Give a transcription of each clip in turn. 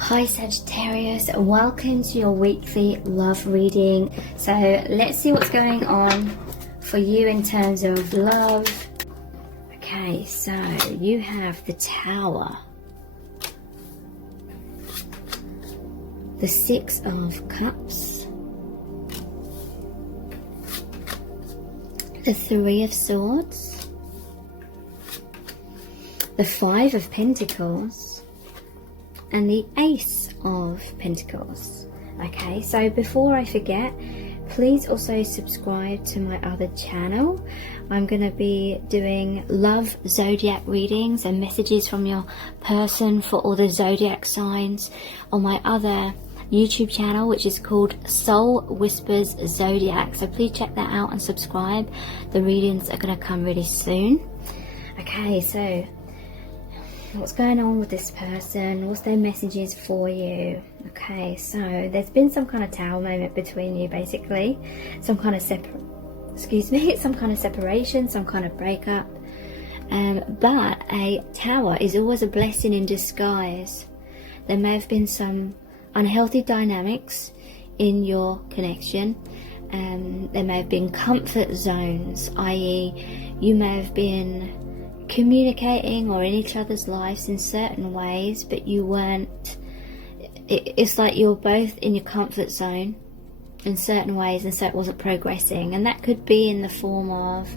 Hi Sagittarius, welcome to your weekly love reading. So let's see what's going on for you in terms of love. Okay, so you have the Tower, the Six of Cups, the Three of Swords, the Five of Pentacles, and the Ace of Pentacles. Okay, so before I forget, please also subscribe to my other channel. I'm going to be doing love zodiac readings and messages from your person for all the zodiac signs on my other YouTube channel, which is called Soul Whispers Zodiac. So please check that out and subscribe. The readings are going to come really soon. Okay, so what's going on with this person? What's their messages for you? Okay, so there's been some kind of Tower moment between you, basically. Some kind of some kind of separation, some kind of breakup. But a Tower is always a blessing in disguise. There may have been some unhealthy dynamics in your connection. There may have been comfort zones, i.e. you may have been communicating or in each other's lives in certain ways, but you weren't. It's like you were both in your comfort zone in certain ways, and so it wasn't progressing. And that could be in the form of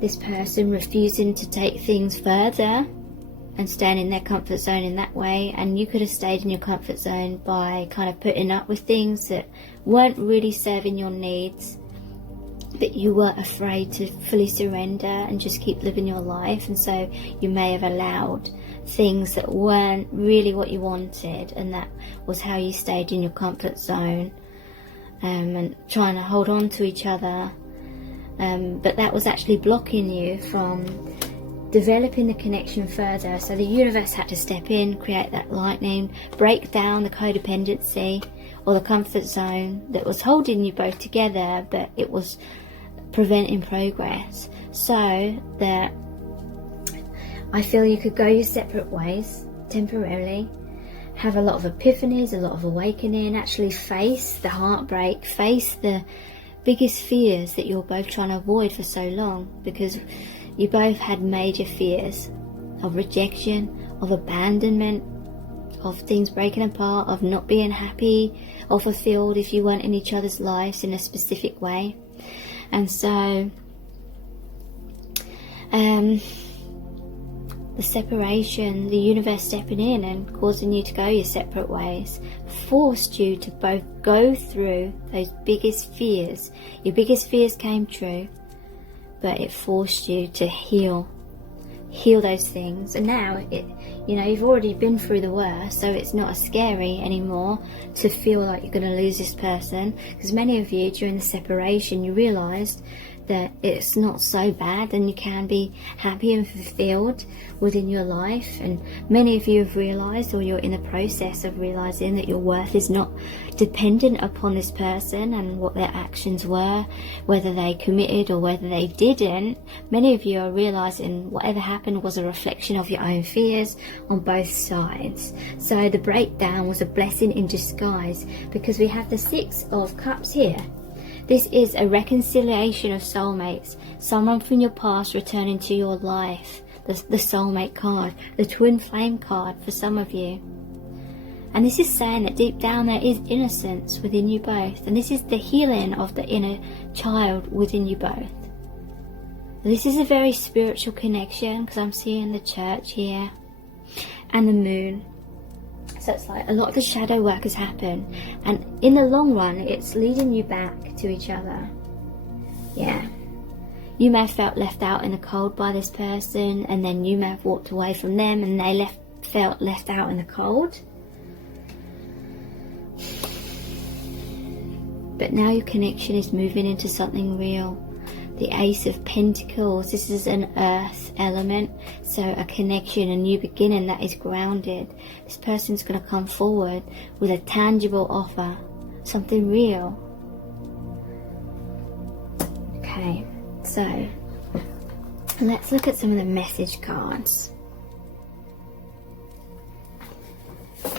this person refusing to take things further and staying in their comfort zone in that way, and you could have stayed in your comfort zone by kind of putting up with things that weren't really serving your needs, but you were afraid to fully surrender and just keep living your life. And so you may have allowed things that weren't really what you wanted, and that was how you stayed in your comfort zone, and trying to hold on to each other, but that was actually blocking you from developing the connection further. So the universe had to step in, create that lightning, break down the codependency or the comfort zone that was holding you both together, but it was preventing progress. So that I feel you could go your separate ways temporarily, have a lot of epiphanies, a lot of awakening, actually face the heartbreak, face the biggest fears that you're both trying to avoid for so long, because you both had major fears of rejection, of abandonment, of things breaking apart, of not being happy or fulfilled if you weren't in each other's lives in a specific way. And so the separation, the universe stepping in and causing you to go your separate ways, forced you to both go through those biggest fears. Your biggest fears came true, but it forced you to heal those things. And now you've already been through the worst, so it's not as scary anymore to feel like you're going to lose this person, because many of you during the separation you realized that it's not so bad and you can be happy and fulfilled within your life. And many of you have realized, or you're in the process of realizing, that your worth is not dependent upon this person and what their actions were, whether they committed or whether they didn't. Many of you are realizing whatever happened was a reflection of your own fears on both sides. So the breakdown was a blessing in disguise, because we have the Six of Cups here. This is a reconciliation of soulmates, someone from your past returning to your life. The soulmate card, the twin flame card for some of you. And this is saying that deep down there is innocence within you both. And this is the healing of the inner child within you both. This is a very spiritual connection, because I'm seeing the church here and the moon. So it's like a lot of the shadow work has happened, and in the long run it's leading you back to each other. Yeah, you may have felt left out in the cold by this person, and then you may have walked away from them and they felt left out in the cold. But now your connection is moving into something real. The Ace of Pentacles, this is an earth element, so a connection, a new beginning that is grounded. This person's going to come forward with a tangible offer, something real. Okay, so let's look at some of the message cards.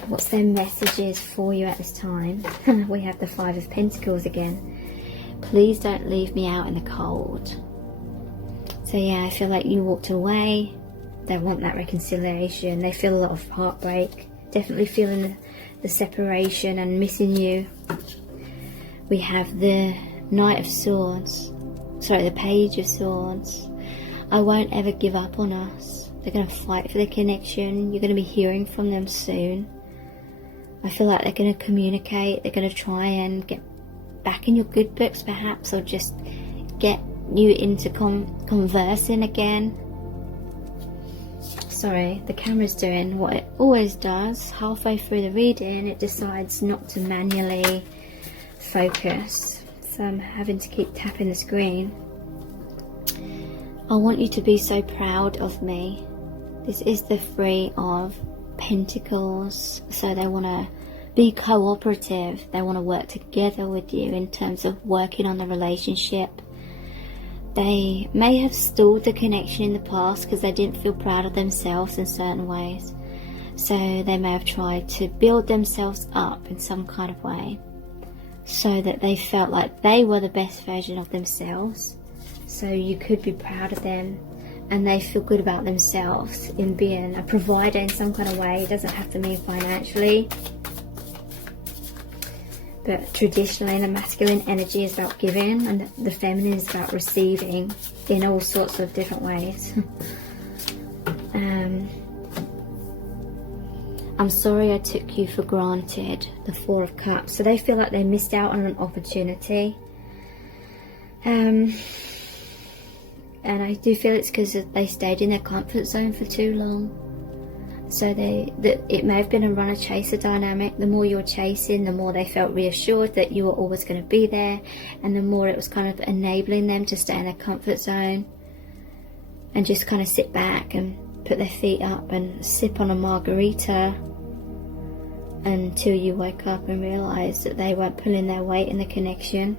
what's their messages for you at this time? We have the Five of Pentacles again. Please don't leave me out in the cold. So yeah, I feel like you walked away. They want that reconciliation. They feel a lot of heartbreak. Definitely feeling the separation and missing you. We have the Knight of Swords. Sorry, the Page of Swords. I won't ever give up on us. They're going to fight for the connection. You're going to be hearing from them soon. I feel like they're going to communicate. They're going to try and get back in your good books perhaps, or just get you into conversing again. Sorry, the camera's doing what it always does. Halfway through the reading, it decides not to manually focus. So I'm having to keep tapping the screen. I want you to be so proud of me. This is the Three of Pentacles. So they want to be cooperative. They want to work together with you in terms of working on the relationship. They may have stalled the connection in the past because they didn't feel proud of themselves in certain ways. So they may have tried to build themselves up in some kind of way, so that they felt like they were the best version of themselves. So you could be proud of them, and they feel good about themselves in being a provider in some kind of way. It doesn't have to mean financially. But traditionally, the masculine energy is about giving, and the feminine is about receiving in all sorts of different ways. I'm sorry I took you for granted, the Four of Cups. So they feel like they missed out on an opportunity. And I do feel it's because they stayed in their comfort zone for too long. So it may have been a runner-chaser dynamic. The more you're chasing, the more they felt reassured that you were always going to be there, and the more it was kind of enabling them to stay in their comfort zone and just kind of sit back and put their feet up and sip on a margarita until you wake up and realise that they weren't pulling their weight in the connection.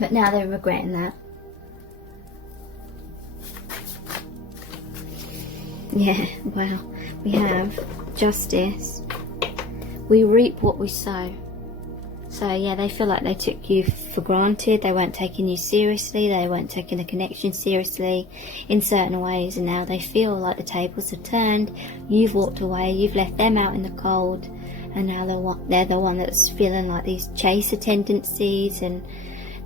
But now they're regretting that. Yeah, well, we have Justice. We reap what we sow. So yeah, they feel like they took you for granted. They weren't taking you seriously. They weren't taking the connection seriously in certain ways. And now they feel like the tables have turned. You've walked away. You've left them out in the cold. And now they're the one that's feeling like these chaser tendencies. And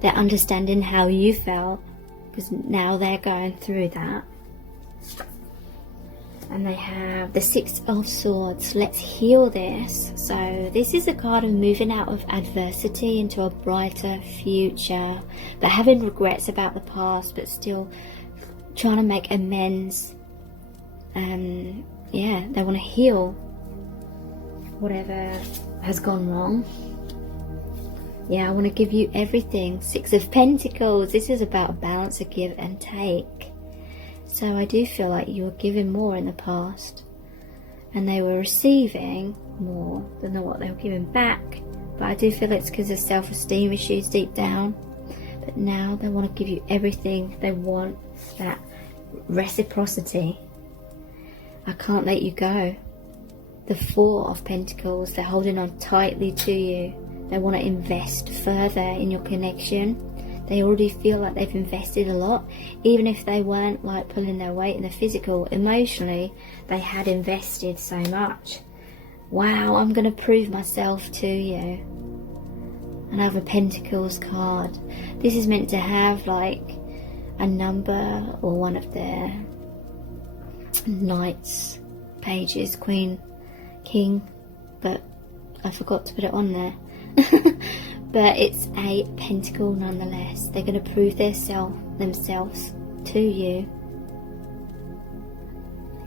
they're understanding how you felt, because now they're going through that. And they have the Six of Swords. Let's heal this. So this is a card of moving out of adversity into a brighter future, but having regrets about the past, but still trying to make amends. Yeah, they want to heal whatever has gone wrong. Yeah, I want to give you everything. Six of Pentacles. This is about a balance of give and take. So I do feel like you were giving more in the past, and they were receiving more than what they were giving back. But I do feel it's because of self-esteem issues deep down. But now they want to give you everything. They want that reciprocity. I can't let you go. The Four of Pentacles. They're holding on tightly to you. They want to invest further in your connection. They already feel like they've invested a lot. Even if they weren't like pulling their weight in the physical, emotionally, they had invested so much. Wow, I'm going to prove myself to you. Another Pentacles card. This is meant to have like a number or one of their knights, pages, queen, king, but I forgot to put it on there. But it's a pentacle nonetheless. They're going to prove themselves to you.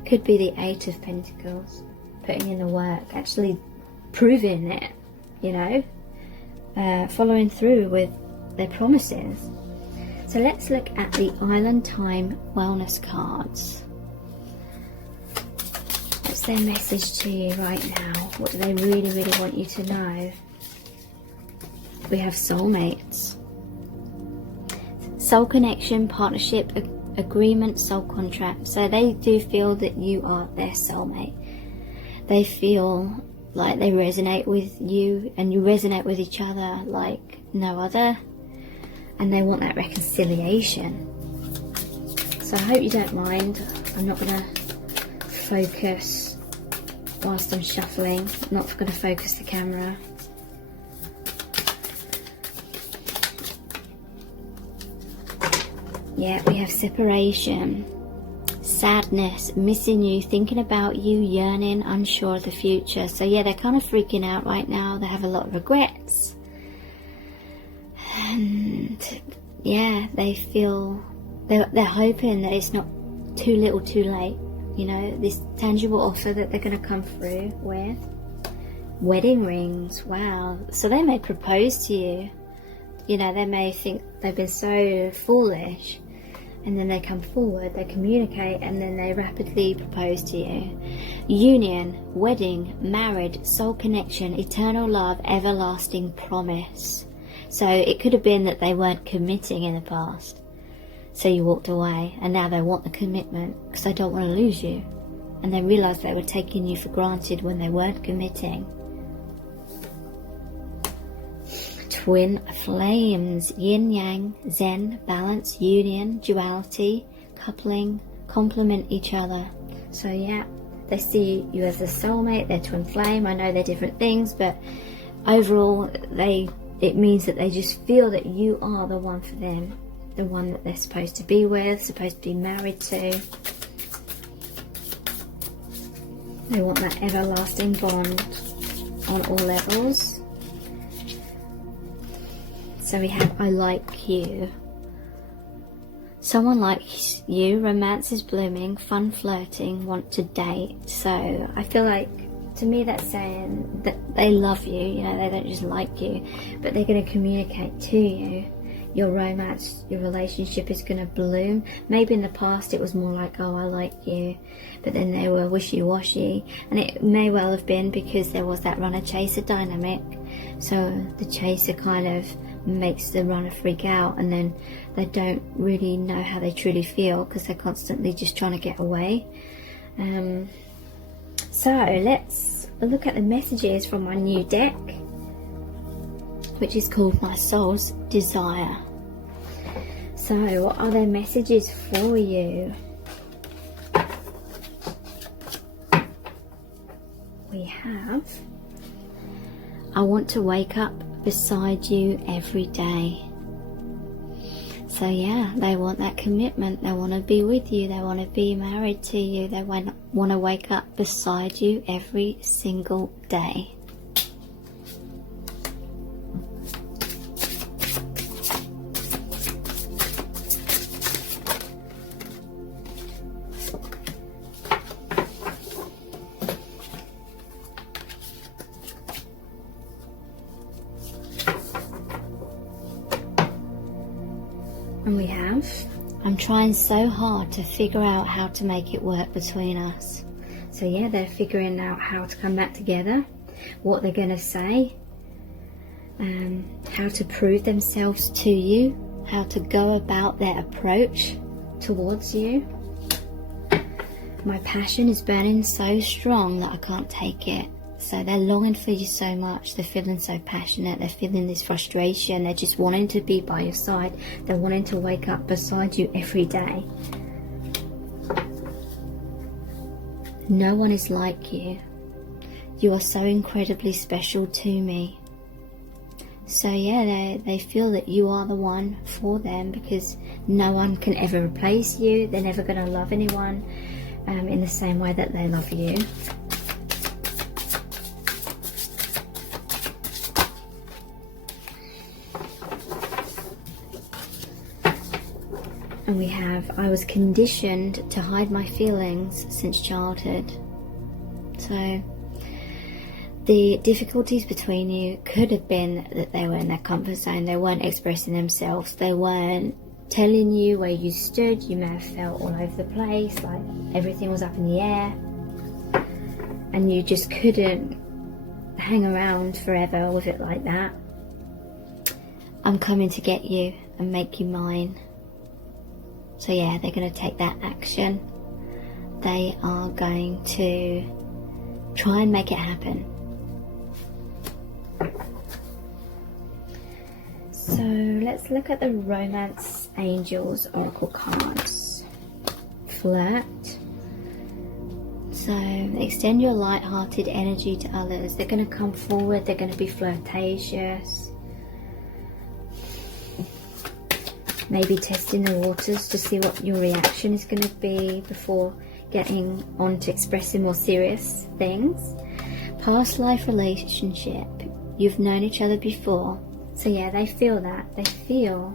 Could be the Eight of Pentacles, putting in the work, actually proving it, you know, following through with their promises. So let's look at the Island Time Wellness cards. What's their message to you right now? What do they really, really want you to know? We have soulmates. Soul connection, partnership, agreement, soul contract. So they do feel that you are their soulmate. They feel like they resonate with you and you resonate with each other like no other, and they want that reconciliation. So I hope you don't mind. I'm not going to focus whilst I'm shuffling. I'm not going to focus the camera. Yeah, we have separation, sadness, missing you, thinking about you, yearning, unsure of the future. So yeah, they're kind of freaking out right now. They have a lot of regrets. And yeah, they feel, they're hoping that it's not too little too late. You know, this tangible offer that they're going to come through with. Wedding rings, wow. So they may propose to you. You know, they may think they've been so foolish, and then they come forward, they communicate, and then they rapidly propose to you. Union, wedding, married, soul connection, eternal love, everlasting promise. So it could have been that they weren't committing in the past, so you walked away, and now they want the commitment because they don't want to lose you, and they realised they were taking you for granted when they weren't committing. Twin flames, yin yang, zen, balance, union, duality, coupling, complement each other. So yeah, they see you as a soulmate, they're twin flame. I know they're different things, but overall it means that they just feel that you are the one for them, the one that they're supposed to be with, supposed to be married to. They want that everlasting bond on all levels. So we have I like you. Someone likes you, romance is blooming, fun flirting, want to date. So I feel like, to me, that's saying that they love you. You know, they don't just like you, but they're going to communicate to you. Your romance, your relationship is going to bloom. Maybe in the past it was more like, oh, I like you, but then they were wishy-washy, and it may well have been because there was that runner-chaser dynamic. So the chaser kind of makes the runner freak out, and then they don't really know how they truly feel because they're constantly just trying to get away. So let's look at the messages from my new deck, which is called My Soul's Desire. So what are their messages for you? We have, I want to wake up beside you every day. So yeah, they want that commitment. They want to be with you. They want to be married to you. They want to wake up beside you every single day. And we have, I'm trying so hard to figure out how to make it work between us. So yeah, they're figuring out how to come back together, what they're going to say, how to prove themselves to you, how to go about their approach towards you. My passion is burning so strong that I can't take it. So they're longing for you so much. They're feeling so passionate. They're feeling this frustration. They're just wanting to be by your side. They're wanting to wake up beside you every day. No one is like you. You are so incredibly special to me. So yeah, they feel that you are the one for them because no one can ever replace you. They're never going to love anyone in the same way that they love you. And we have, I was conditioned to hide my feelings since childhood. So the difficulties between you could have been that they were in their comfort zone. They weren't expressing themselves. They weren't telling you where you stood. You may have felt all over the place, like everything was up in the air. And you just couldn't hang around forever with it like that. I'm coming to get you and make you mine. So yeah, they're going to take that action. They are going to Try and make it happen. So let's look at the Romance Angels Oracle cards. Flirt. So extend your light-hearted energy to others. They're going to come forward. They're going to be flirtatious. Maybe testing the waters to see what your reaction is going to be before getting on to expressing more serious things. Past life relationship. You've known each other before. So yeah, they feel that. They feel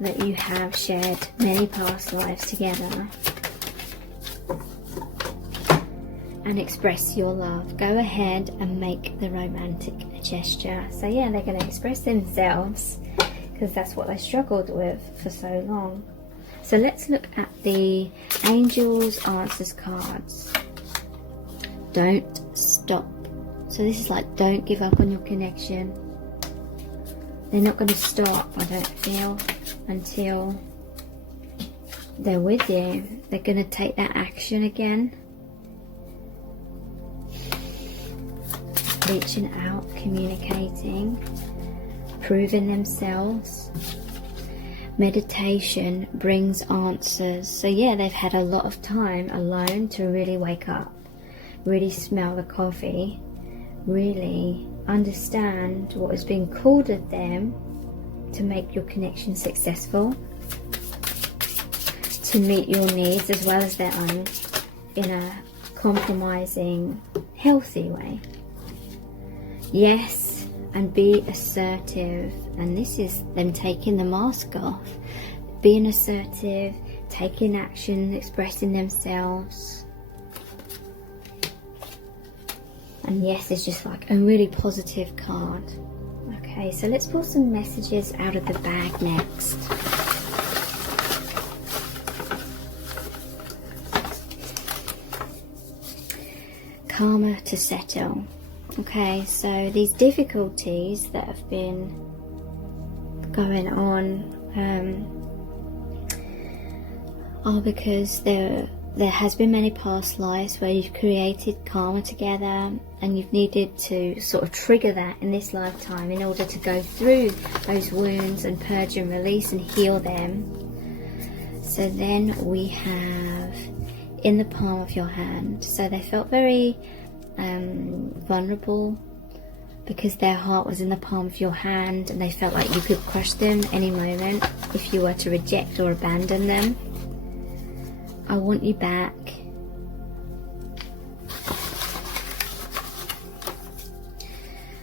that you have shared many past lives together. And express your love. Go ahead and make the romantic gesture. So yeah, they're going to express themselves because that's what they struggled with for so long. So let's look at the Angels Answers cards. Don't stop. So this is like, don't give up on your connection. They're not going to stop, I don't feel, until they're with you. They're going to take that action again. Reaching out, communicating, proving themselves. Meditation brings answers. So yeah, they've had a lot of time alone to really wake up, really smell the coffee, really understand what is being called of them to make your connection successful, to meet your needs as well as their own in a compromising, healthy way. Yes, and be assertive. And this is them taking the mask off, being assertive, taking action, expressing themselves. And yes, it's just like a really positive card. Okay, so let's pull some messages out of the bag next. Karma to settle. Okay, so these difficulties that have been going on are because there has been many past lives where you've created karma together, and you've needed to sort of trigger that in this lifetime in order to go through those wounds and purge and release and heal them. So then we have in the palm of your hand. So they felt very vulnerable because their heart was in the palm of your hand, and they felt like you could crush them any moment if you were to reject or abandon them. I want you back.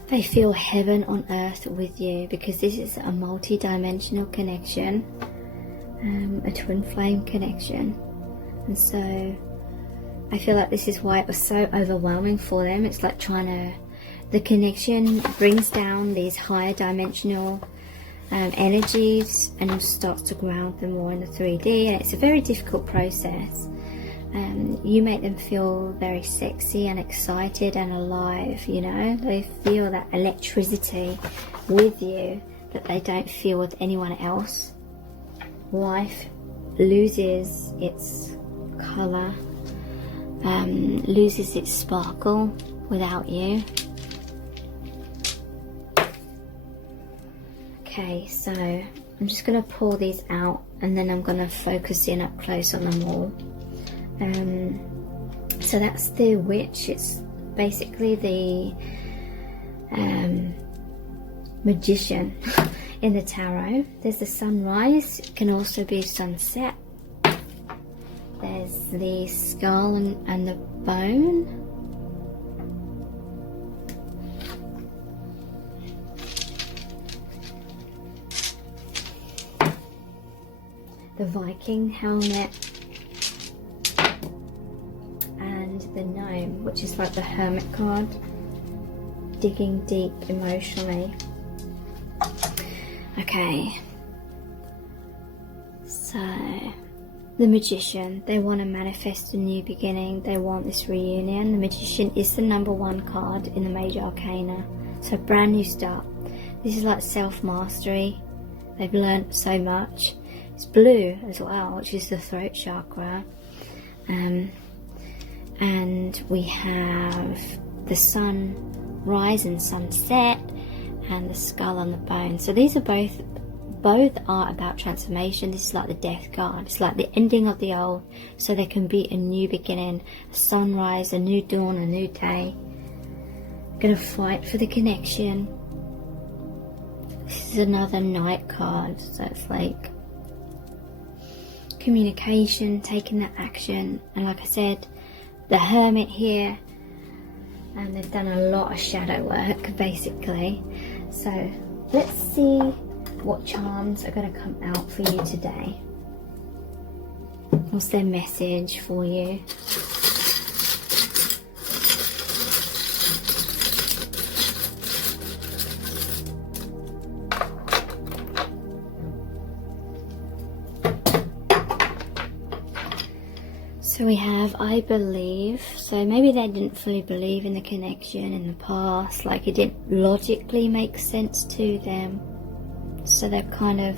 They feel heaven on earth with you because this is a multi-dimensional connection, a twin flame connection. And so I feel like this is why it was so overwhelming for them. It's like the connection brings down these higher dimensional energies and starts to ground them more in the 3D, and it's a very difficult process. You make them feel very sexy and excited and alive, you know. They feel that electricity with you that they don't feel with anyone else. Life loses its colour, loses its sparkle without you. Okay, so I'm just going to pull these out and then I'm going to focus in up close on them all. So that's the witch. It's basically the magician in the tarot. There's the sunrise, it can also be sunset. There's the skull and the bone. The Viking helmet. And the gnome, which is like the hermit card. Digging deep emotionally. Okay. So, the magician, they want to manifest a new beginning. They want this reunion. The magician is the #1 card in the major arcana. So brand new start. This is like self-mastery. They've learnt so much. It's blue as well, which is the throat chakra. and we have the sunrise and sunset, and the skull on the bone. So these are both are about transformation. This is like the death card. It's like the ending of the old, so there can be a new beginning, a sunrise, a new dawn, a new day. Gonna fight for the connection. This is another knight card, so it's like communication, taking that action. And like I said, the hermit here, and they've done a lot of shadow work basically. So let's see what charms are going to come out for you today. What's their message for you? So we have I believe. So maybe they didn't fully believe in the connection in the past, like it didn't logically make sense to them. So they're kind of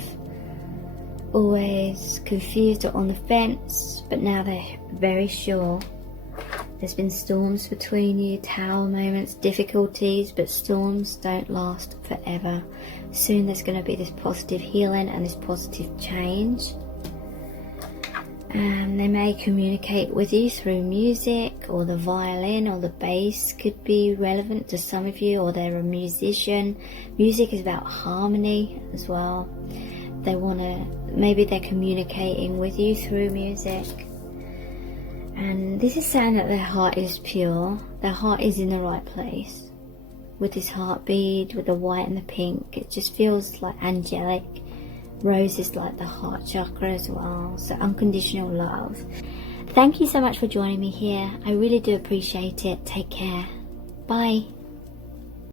always confused or on the fence, but now they're very sure. There's been storms between you, tower moments, difficulties, but storms don't last forever. Soon there's going to be this positive healing and this positive change. And they may communicate with you through music, or the violin or the bass could be relevant to some of you, or they're a musician. Music is about harmony as well. Maybe they're communicating with you through music. And this is saying that their heart is pure, their heart is in the right place. With this heartbeat, with the white and the pink, it just feels like angelic. Rose is like the heart chakra as well, so unconditional love. Thank you so much for joining me here. I really do appreciate it. Take care. Bye.